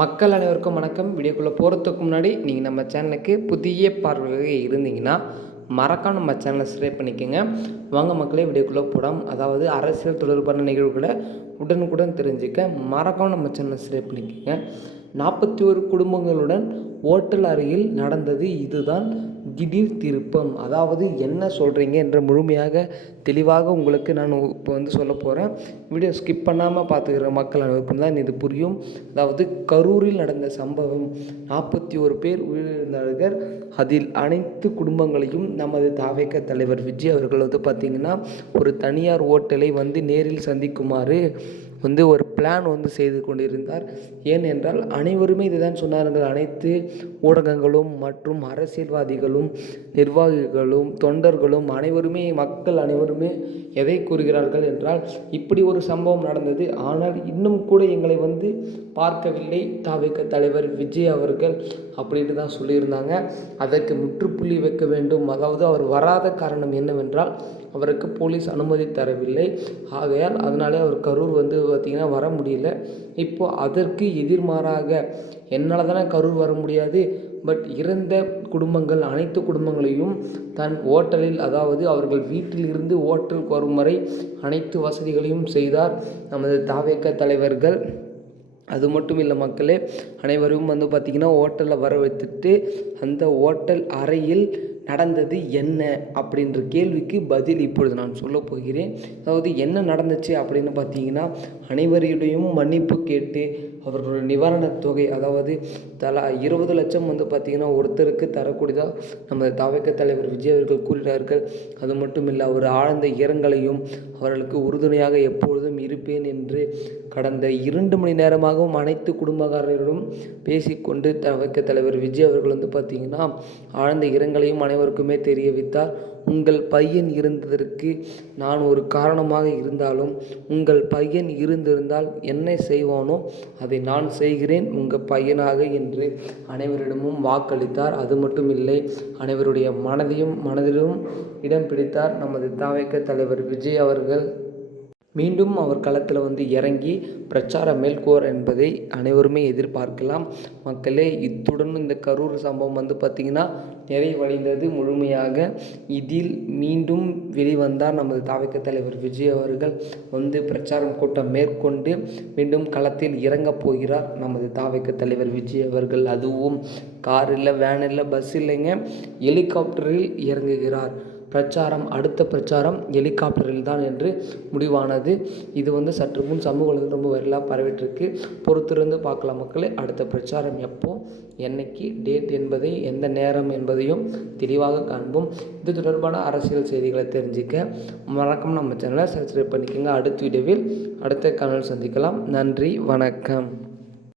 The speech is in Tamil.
மக்கள் அனைவருக்கும் வணக்கம். வீடியோக்குள்ளே போகிறதுக்கு முன்னாடி நீங்கள் நம்ம சேனலுக்கு புதிய பார்வையாக இருந்தீங்கன்னா மறக்காம நம்ம சேனலை சப்ஸ்கிரைப் பண்ணிக்கோங்க. வாங்க மக்களே வீடியோக்குள்ளே போடாம். அதாவது அரசியல் தொடர்பான நிகழ்வுகளை உடனுக்குடன் தெரிஞ்சுக்க மறக்காம நம்ம சேனலை சப்ஸ்கிரைப் பண்ணிக்கோங்க. 41 குடும்பங்களுடன் ஓட்டல் அறையில் நடந்தது இதுதான் திடீர் திருப்பம். அதாவது என்ன சொல்கிறீங்க என்ற முழுமையாக தெளிவாக உங்களுக்கு நான் இப்போ சொல்ல போகிறேன். வீடியோ ஸ்கிப் பண்ணாமல் பார்த்துக்கிற மக்கள் அனைவருக்கும் தான் இது புரியும். அதாவது கரூரில் நடந்த சம்பவம், 41 பேர் உயிரிழந்தார்கள். அதில் அனைத்து குடும்பங்களையும் நமது தாவேக தலைவர் விஜய் அவர்கள் பார்த்திங்கன்னா ஒரு தனியார் ஓட்டலை நேரில் சந்திக்குமாறு ஒரு பிளான் செய்து கொண்டிருந்தார். ஏனென்றால் அனைவருமே இதுதான் சொன்னார்கள். அனைத்து ஊடகங்களும் மற்றும் அரசியல்வாதிகளும் நிர்வாகிகளும் தொண்டர்களும் அனைவருமே மக்கள் அனைவருமே எதை கூறுகிறார்கள் என்றால், இப்படி ஒரு சம்பவம் நடந்தது, ஆனால் இன்னும் கூட எங்களை பார்க்கவில்லை தாவேக தலைவர் விஜய் அவர்கள் அப்படின்ட்டு தான் சொல்லியிருந்தாங்க. அதற்கு முற்றுப்புள்ளி வைக்க வேண்டும். அதாவது அவர் வராத காரணம் என்னவென்றால் அவருக்கு போலீஸ் அனுமதி தரவில்லை. ஆகையால் அதனாலே அவர் கரூர் பார்த்திங்கன்னா வர முடியல. இப்போது அதற்கு எதிர்மாறாக என்னால் தானே கரூர் வர முடியாது, பட் இறந்த குடும்பங்கள் அனைத்து குடும்பங்களையும் தன் ஓட்டலில், அதாவது அவர்கள் வீட்டில் இருந்து ஓட்டலுக்கு வரும் வரை அனைத்து வசதிகளையும் செய்தார் நமது தாவேக தலைவர்கள். அது மட்டும் இல்லை மக்களே, அனைவரும் பார்த்திங்கன்னா ஓட்டலில் வர வைத்துட்டு அந்த ஓட்டல் அறையில் நடந்தது என்ன அப்படின்ற கேள்விக்கு பதில் இப்பொழுது நான் சொல்ல போகிறேன். அதாவது என்ன நடந்துச்சு அப்படின்னு பார்த்தீங்கன்னா, அனைவரிடையும் மன்னிப்பு கேட்டு அவர்களுடைய நிவாரணத் தொகை, அதாவது தலா 20 லட்சம் பார்த்திங்கன்னா ஒருத்தருக்கு தரக்கூடியதாக நமது தாவேக தலைவர் விஜய் அவர்கள் கூறினார்கள். அது மட்டும் இல்லை, அவர் ஆழ்ந்த இரங்கலையும் அவர்களுக்கு உறுதுணையாக எப்பொழுதும் இருப்பேன் என்று கடந்த 2 மணி நேரமாகவும் அனைத்து குடும்பக்காரர்களும் பேசிக்கொண்டு தாவேக தலைவர் விஜய் அவர்கள் பார்த்திங்கன்னா ஆழ்ந்த இரங்கலையும் அனைவருக்குமே தெரிய வைத்தார். உங்கள் பையன் இருந்ததற்கு நான் ஒரு காரணமாக இருந்தாலும், உங்கள் பையன் இருந்திருந்தால் என்ன செய்வானோ அதை நான் செய்கிறேன் உங்கள் பையனாக என்று அனைவரிடமும் வாக்களித்தார். அது மட்டும் இல்லை, அனைவருடைய மனதிலும் இடம் பிடித்தார் நமது தாவேக தலைவர் விஜய் அவர்கள். மீண்டும் அவர் களத்தில் இறங்கி பிரச்சாரம் மேற்கோர் என்பதை அனைவருமே எதிர்பார்க்கலாம். மக்களே, இத்துடன் இந்த கரூர் சம்பவம் பார்த்திங்கன்னா நிறைவடைந்தது முழுமையாக. இதில் மீண்டும் வெளிவந்தார் நமது தாவேக தலைவர் விஜய் அவர்கள். பிரச்சாரம் கூட்டம் மேற்கொண்டு மீண்டும் களத்தில் இறங்கப் போகிறார் நமது தாவேக தலைவர் விஜய் அவர்கள். அதுவும் கார் இல்லை, வேன் இல்லை, பஸ் இல்லைங்க, ஹெலிகாப்டரில் இறங்குகிறார். அடுத்த பிரச்சாரம் ஹெலிகாப்டரில் தான் என்று முடிவானது. இது சற்று முன் சமூக வலைதளத்தில் ரொம்ப வைரலாக பரவிட்டுருக்கு. பொறுத்திருந்து பார்க்கலாம் மக்களே. அடுத்த பிரச்சாரம் எப்போ, என்னைக்கு, டேட் என்பதை, எந்த நேரம் என்பதையும் தெளிவாக காண்போம். இது தொடர்பான அரசியல் செய்திகளை தெரிஞ்சுக்க மறக்காம நம்ம சேனலை சப்ஸ்கிரைப் பண்ணிக்கோங்க. அடுத்த வீடியோவில் அடுத்த காணொளியில் சந்திக்கலாம். நன்றி, வணக்கம்.